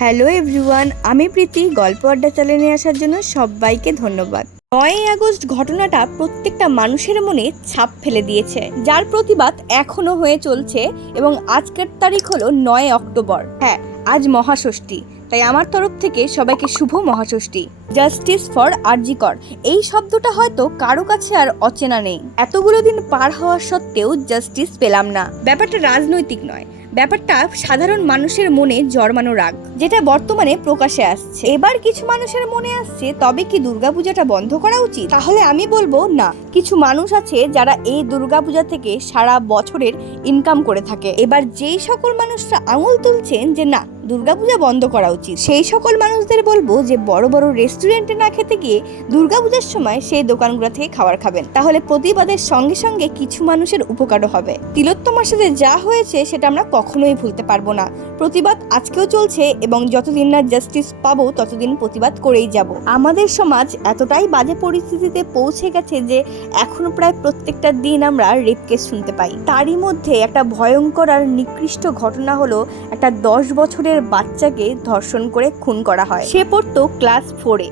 Hello everyone, আমি প্রীতি। গল্প আড্ডা চ্যানেলে আসার জন্য সবাইকে ধন্যবাদ। 9ই আগস্ট ঘটনাটা প্রত্যেকটা মানুষের মনে ছাপ ফেলে দিয়েছে, যার প্রতিবাদ এখনো হয়ে চলছে। এবং আজকের তারিখ হলো 9 অক্টোবর। হ্যাঁ, আজ মহাষষ্ঠী, তাই আমার তরফ থেকে সবাইকে শুভ মহাষষ্ঠী। জাস্টিস ফর আরজি কর, এই শব্দটা হয়তো কারো কাছে আর অচেনা নেই। এতগুলো দিন পার হওয়া সত্ত্বেও জাস্টিস পেলাম না। ব্যাপারটা রাজনৈতিক নয়, ব্যাপারটা সাধারণ মানুষের মনে জন্মানো রাগ, যেটা বর্তমানে প্রকাশে আসছে। এবার কিছু মানুষের মনে আসছে, তবে কি দুর্গাপূজাটা বন্ধ করা উচিত? তাহলে আমি বলবো না। কিছু মানুষ আছে যারা এই দুর্গাপূজা থেকে সারা বছরের ইনকাম করে থাকে। এবার যেই সকল মানুষরা আঙুল তুলছেন যে না, দুর্গাপূজা বন্ধ করা উচিত, সেই সকল মানুষদের বলবো যে বড় বড় রেস্টুরেন্টে না খেতে গিয়ে দুর্গাপূজার সময় সেই দোকানগুলো থেকে খাবার খাবেন। তাহলে প্রতিবাদের সঙ্গে সঙ্গে কিছু মানুষের উপকারও হবে। তিলোত্তমার সাথে যা হয়েছে সেটা আমরা কখনোই ভুলতে পারবো না। প্রতিবাদ আজকেও চলছে এবং যতদিন না জাস্টিস পাবো ততদিন প্রতিবাদ করেই যাব। আমাদের সমাজ এতটাই বাজে পরিস্থিতিতে পৌঁছে গেছে যে এখনো প্রায় প্রত্যেকটা দিন আমরা রেপ কেস শুনতে পাই। তারই মধ্যে একটা ভয়ঙ্কর আর নিকৃষ্ট ঘটনা হলো, একটা 10 বছরের বাচ্চাকে ধর্ষণ করে খুন করা হয়। সে পড়তো ক্লাস 4-এ।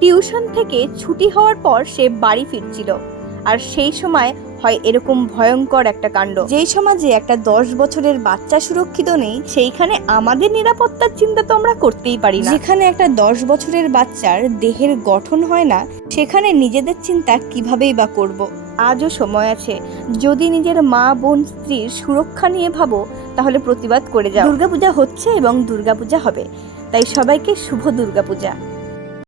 টিউশন থেকে ছুটি হওয়ার পর সে বাড়ি ফিরছিল, আর সেই সময় হয় এরকম ভয়ঙ্কর একটা কাণ্ড। যেই সমাজে একটা 10 বছরের বাচ্চা সুরক্ষিত নেই, সেইখানে আমাদের নিরাপত্তার চিন্তা তো আমরা করতেই পারি না। যেখানে একটা 10 বছরের বাচ্চার দেহের গঠন হয় না, সেখানে নিজেদের চিন্তা কিভাবেই বা করব। আজও সময় আছে। যদি নিজের মা, বোন, স্ত্রীর সুরক্ষা নিয়ে ভাবো, তাহলে প্রতিবাদ করে যাও। দুর্গাপূজা হচ্ছে এবং দুর্গাপূজা হবে, তাই সবাইকে শুভ দুর্গাপূজা।